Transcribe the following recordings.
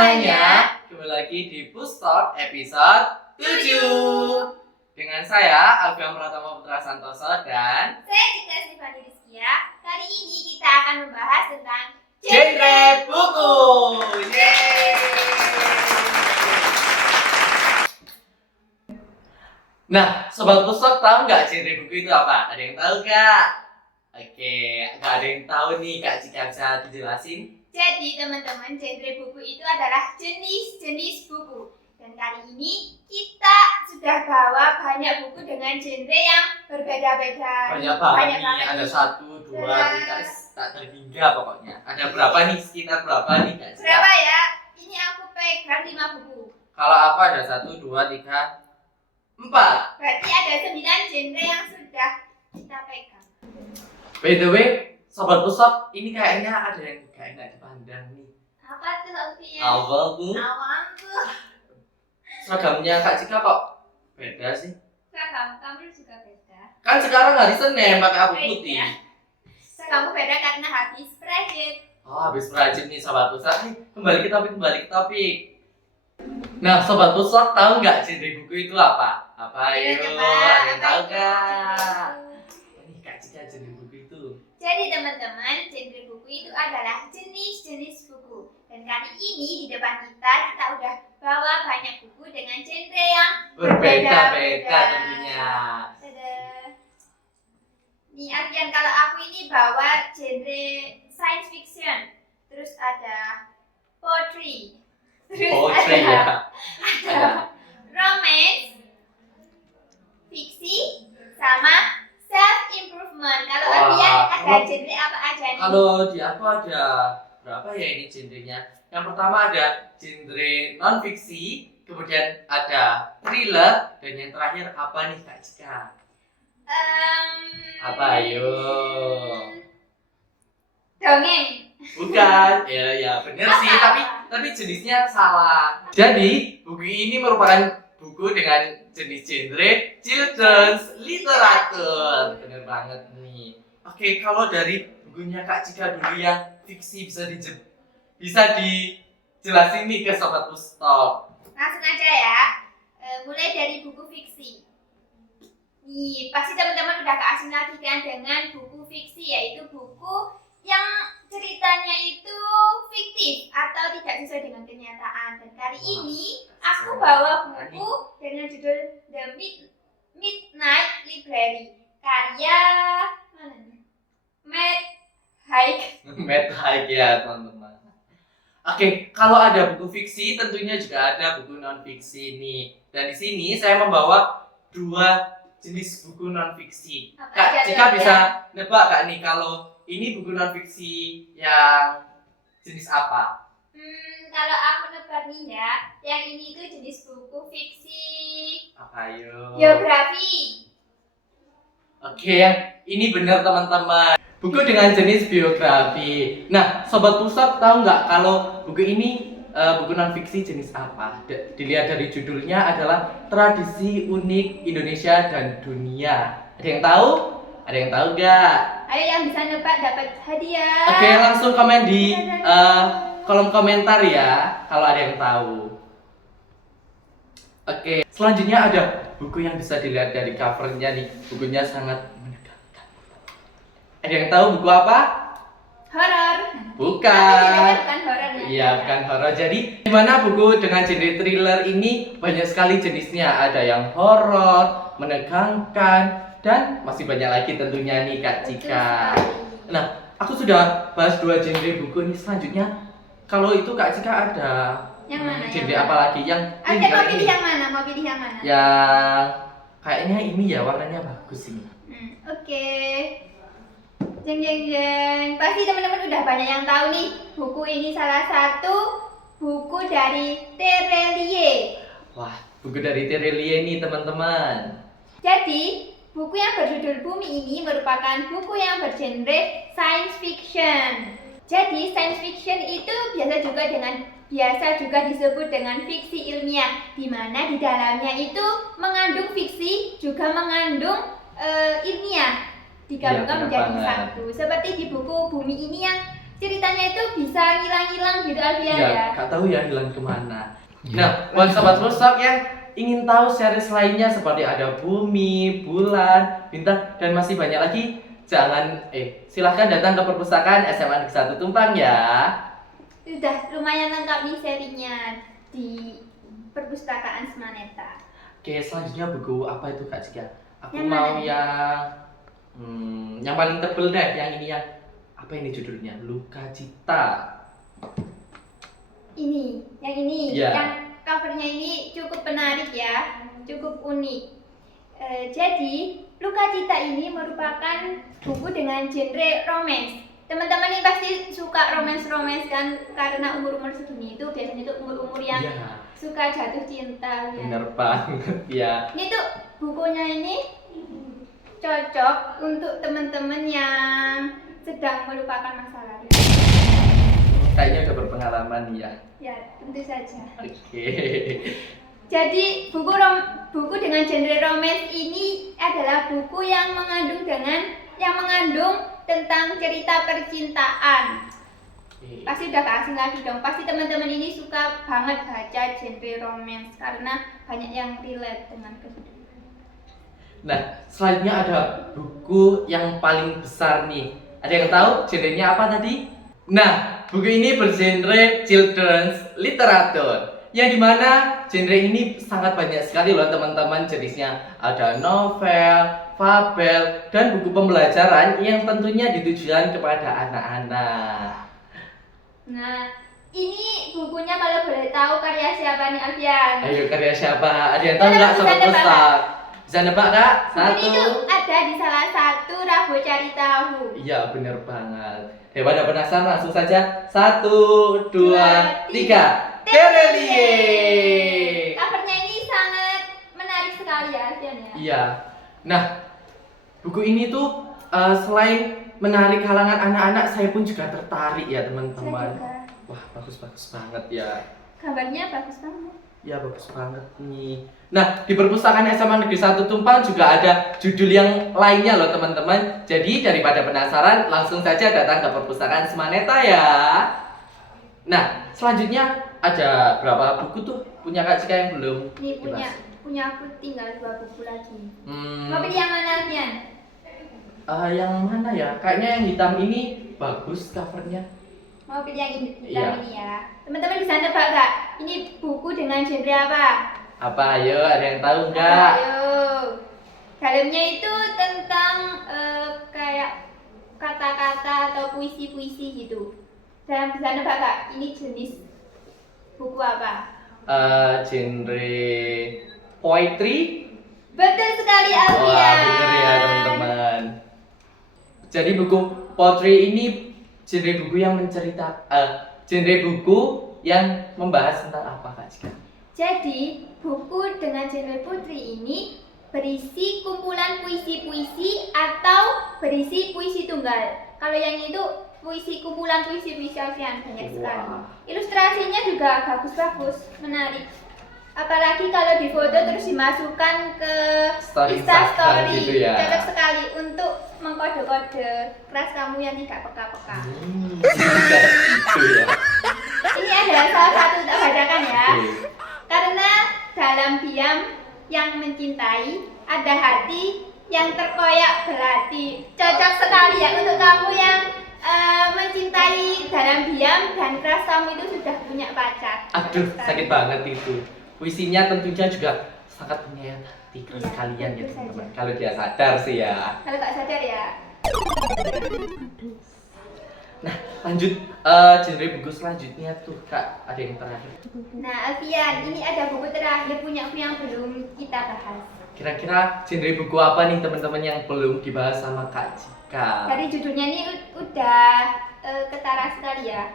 semuanya, kembali lagi di Pustalk episode 7 dengan saya Alfian Pratama Putra Santoso dan saya Cika Sifani Rizkia. Kali ini kita akan membahas tentang genre buku. Yeay. Nah, Sobat Pustalk tahu nggak genre buku itu apa? Ada yang tahu nggak? Oke, nggak ada yang tahu nih, Kak Cika bisa dijelasin? Jadi teman-teman, genre buku itu adalah jenis-jenis buku. Dan kali ini kita sudah bawa banyak buku dengan genre yang berbeda-beda. Banyak banget nih, ada 1, 2, 3, tak terhingga pokoknya. Ada berapa nih, sekitar berapa nih Kak Cika? Berapa ya? Ini aku pegang 5 buku. Kalau apa ada 1, 2, 3, 4. Berarti ada 9 genre yang sudah kita pegang. By the way, Sobat Pustalk, ini kayaknya ada yang gak enak dipandang nih. Apa tuh Alfian? Awal tuh, Awal tuh. seragamnya Kak Cika kok beda sih? Seragam kamu juga beda. Kan sekarang hari Senin pakai abu putih. Iya. Kamu beda karena habis prajit. Oh, habis merajut nih Sobat Pustalk. Kembali ke topik. Nah, Sobat Pustalk tahu nggak genre buku itu apa? Apa Ayo, ayo? coba. Ada yang tahu Apa nggak? itu? Ini Kak Cika genre buku itu. Jadi teman-teman, genre buku itu adalah jenis-jenis buku. Dan kali ini di depan kita udah bawa banyak buku dengan genre yang Berbeda-beda tentunya. Tada. Nih Alfian, kalau aku ini bawa genre science fiction. Terus ada poetry. Terus Poetry ada ya. romance, fiksi, sama self improvement. Kalau Wah, Alfian ada kalau- genre apa aja nih? Kalau di aku ada berapa ya ini genrenya? Yang pertama ada genre non fiksi, kemudian ada thriller, dan yang terakhir apa nih Kak Cika? Apa ayo? Dongeng. Bukan, ya bener sih, tapi jenisnya salah. Jadi buku ini merupakan buku dengan jenis genre children's literature. Bener banget nih. Oke, kalau dari bukunya Kak Cika dulu yang fiksi bisa dijelasin nih ke Sobat Pustalk. Langsung aja ya. Mulai dari buku fiksi. Nih, pasti teman-teman udah keasing lagi kan dengan buku fiksi, yaitu buku yang ceritanya itu fiktif atau tidak sesuai dengan kenyataan. Dan kali ini aku bawa buku dengan judul The Midnight Library karya mana nih? Matt Haig. Matt Haig ya teman-teman. Oke, kalau ada buku fiksi, tentunya juga ada buku non fiksi nih. Dan di sini saya membawa 2 jenis buku non fiksi. Kak Cika bisa nebak Kak nih kalau ini buku non fiksi yang jenis apa? Kalau aku nebak nih ya, yang ini tuh jenis buku fiksi Apa yuk? biografi. Oke, yang ini benar teman-teman. Buku dengan jenis biografi. Nah, Sobat Pustalk tahu nggak kalau buku ini buku non fiksi jenis apa? Dilihat dari judulnya adalah Tradisi Unik Indonesia dan Dunia. Ada yang tahu? Ada yang tahu nggak? Ayo yang bisa nebak dapat hadiah. Oke, langsung komen di kolom komentar ya kalau ada yang tahu. Oke, selanjutnya ada buku yang bisa dilihat dari covernya nih. Bukunya sangat menegangkan. Ada yang tahu buku apa? Horor. Bukan. Bukan horor ya. Iya, bukan horor. Jadi, gimana buku dengan genre thriller ini banyak sekali jenisnya. Ada yang horor, menegangkan, dan masih banyak lagi tentunya nih Kak Cika. Nah, aku sudah bahas 2 genre buku ini. Selanjutnya, kalau itu Kak Cika ada Yang mana? genre apa lagi? Yang Ada ini, mau ini. pilih yang mana? Mau pilih yang mana? Yang kayaknya ini ya warnanya bagus ini. Oke. Jeng jeng jeng. Pasti teman-teman udah banyak yang tahu nih. Buku ini salah satu buku dari Terelie. Wah, buku dari Terelie nih teman-teman. Jadi, buku yang berjudul Bumi ini merupakan buku yang bergenre science fiction. Jadi, science fiction itu biasa juga disebut dengan fiksi ilmiah, di mana di dalamnya itu mengandung fiksi juga mengandung ilmiah. digabungkan Iya, benar menjadi banget. satu. Seperti di buku Bumi ini yang ceritanya itu bisa ngilang-ngilang gitu Alfian ya. Ya, gak tahu ya hilang kemana. Nah, buat sobat Pulsok yang ingin tahu series lainnya seperti ada bumi, bulan, bintang, dan masih banyak lagi, silahkan datang ke perpustakaan SMA Negeri 1 Tumpang ya. Sudah lumayan lengkap nih serinya di perpustakaan Semaneta. Oke, selanjutnya buku apa itu Kak Cika? Aku Yang mau mana? yang paling tebel deh, yang ini yang apa ini judulnya? Luka Cita. Ini, yang ini, Ya. yang covernya ini cukup menarik ya, cukup unik. Jadi, Luka Cita ini merupakan buku dengan genre romance. Teman-teman ini pasti suka romance-romance kan, karena umur-umur segini itu biasanya itu umur-umur yang Iya, suka jatuh cinta. Ya. bener banget ya. Ini tuh bukunya ini cocok untuk teman-teman yang sedang melupakan masa lalu. Kayaknya udah berpengalaman ya. Ya, tentu saja. Oke. Jadi buku dengan genre romance ini adalah buku yang mengandung tentang cerita percintaan. Pasti udah gak asing lagi dong. Pasti teman-teman ini suka banget baca genre romance karena banyak yang relate dengan kehidupan. Nah, selanjutnya ada buku yang paling besar nih. Ada yang tahu genrenya apa tadi? Nah, buku ini bergenre children's literature. Yang dimana genre ini sangat banyak sekali loh teman-teman, jenisnya ada novel, fabel, dan buku pembelajaran yang tentunya ditujukan kepada anak-anak. Nah, ini bukunya kalau boleh tahu karya siapa nih Alfian? Ayo, karya siapa? Ada yang tahu nggak Bisa sobat nebak, Pulsok? Bisa nebak Kak? Buku ini tuh Satu. ada di salah satu Rabo Cari Tahu. Iya, bener banget. Daripada penasaran, langsung saja. 1, 2, 3. Terelie. Covernya ini sangat menarik sekali ya Alfian ya. Iya. Nah, buku ini tuh selain menarik kalangan anak-anak, saya pun juga tertarik ya Saya teman-teman. juga. Wah, bagus-bagus banget ya. Gambarnya bagus banget. Ya, bagus banget nih. Nah, di perpustakaan SMA Negeri 1 Tumpang juga ada judul yang lainnya loh teman-teman. Jadi daripada penasaran, langsung saja datang ke perpustakaan Semaneta ya. Nah, selanjutnya ada berapa buku tuh punya Kak Cika yang belum Ini dibahas? punya aku tinggal 2 buku lagi. Hmm, Mau pilih yang mana Alfian? yang mana ya? Kayaknya yang hitam ini bagus covernya. Mau pilih yang hitam Iya. ini ya. Teman-teman bisa nebak gak? Ini buku dengan genre apa? Apa ayo? Ada yang tahu nggak? Ayo. Dalamnya itu tentang kayak kata-kata atau puisi-puisi gitu. Dan bisa nebak gak? Ini jenis buku apa? Genre poetry. Betul sekali Wah, Alfian. bener ya teman-teman. Jadi buku poetry ini genre buku yang genre buku yang membahas tentang apa Kak Cika? Jadi, buku dengan genre putri ini berisi kumpulan puisi-puisi atau berisi puisi tunggal. Kalau yang itu puisi kumpulan puisi-puisi Alfian banyak sekali. Wah. Ilustrasinya juga bagus-bagus, menarik. Apalagi kalau difoto terus dimasukkan ke Story Instastory. Instagram gitu ya. Cocok sekali untuk mengkode-kode keras kamu yang tidak peka-peka. Gitu ya. Ini adalah salah satu tak bacakan ya. Oke. Karena dalam diam yang mencintai ada hati yang terkoyak belati. Cocok sekali ya untuk kamu yang mencintai dalam diam dan keras kamu itu sudah punya pacar. Aduh, Cocok sekali. sakit banget itu. Puisinya tentunya juga sangat menyayat hati keras Iya, kalian ya tentu teman-teman. saja. Kalau dia sadar sih ya. Kalau nggak sadar ya. Nah, lanjut genre buku selanjutnya tuh Kak, ada yang terakhir. Nah, Alfian, ini ada buku terakhir punya aku yang belum kita bahas. Kira-kira genre buku apa nih teman-teman yang belum dibahas sama Kak Cika? Dari judulnya ini udah ketara sekali ya.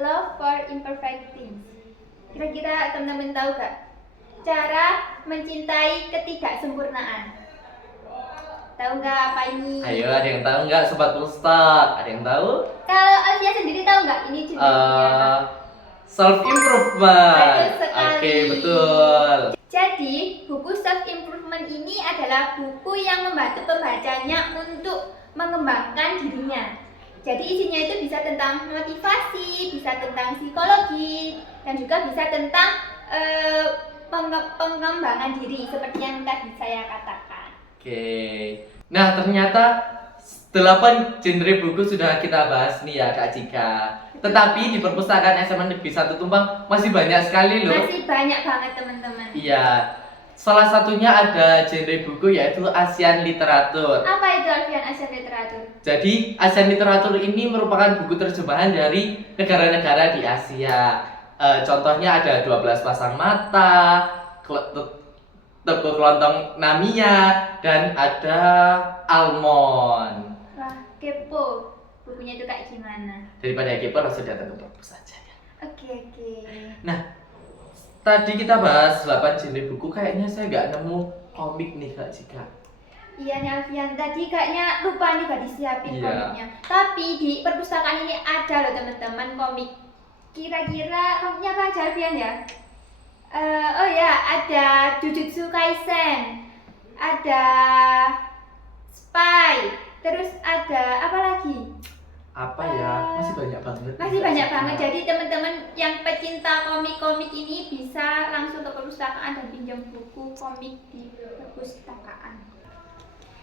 Love for Imperfect Things. Kira-kira teman-teman tahu gak cara mencintai ketidaksempurnaan? Tahu nggak apa ini? Ayo, ada yang tahu nggak Sobat Pulstok? Ada yang tahu? Kalau Alfia sendiri tahu nggak ini judulnya apa? Self improvement. Betul sekali. Oke, betul. Jadi, buku self improvement ini adalah buku yang membantu pembacanya untuk mengembangkan dirinya. Jadi isinya itu bisa tentang motivasi, bisa tentang psikologi, dan juga bisa tentang pengembangan diri seperti yang tadi saya katakan. Oke. Nah, ternyata 8 genre buku sudah kita bahas nih ya Kak Cika. Tetapi di perpustakaan SMA Negeri 1 Tumpang masih banyak sekali loh. Masih banyak banget teman-teman. Iya. Salah satunya ada genre buku yaitu ASEAN Literatur. Apa itu Alfian ASEAN Literatur? Jadi ASEAN Literatur ini merupakan buku terjemahan dari negara-negara di Asia. Contohnya ada 12 Pasang Mata, Teko Kelontong Namiya, dan ada Almond. Wah, kepo. Bukunya itu kayak gimana? Daripada kepo langsung datang ke perpus saja ya. Oke. Tadi kita bahas 8 genre buku, kayaknya saya nggak nemu komik nih Kak Cika. Iya nih Alfian, tadi kayaknya lupa nih gak disiapin Iya. komiknya. Tapi di perpustakaan ini ada loh teman-teman komik. Kira-kira komiknya apa aja Alfian ya? Oh ya, ada Jujutsu Kaisen, ada Spy, terus ada apa lagi? Apa ya? Masih banyak banget. Masih banyak banget. Jadi teman-teman yang pecinta komik-komik ini bisa langsung ke perpustakaan dan pinjam buku komik di perpustakaan.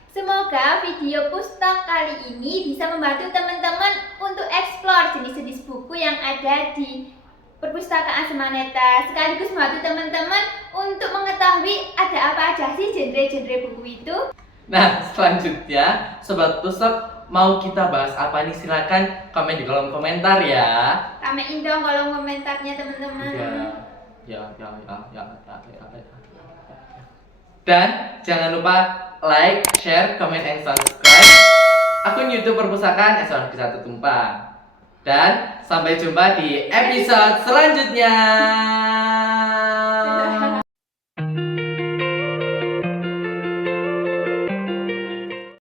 Semoga video pustak kali ini bisa membantu teman-teman untuk eksplor jenis-jenis buku yang ada di perpustakaan Semaneta, sekaligus membantu teman-teman untuk mengetahui ada apa aja sih genre-genre buku itu. Nah, selanjutnya Sobat Pustak mau kita bahas apa nih? Silakan komen di kolom komentar ya. Ramein dong kolom komentarnya teman-teman. Ya. Dan jangan lupa like, share, comment, and subscribe akun YouTube Perpustakaan SMA Negeri 1 Tumpang. Dan sampai jumpa di episode selanjutnya.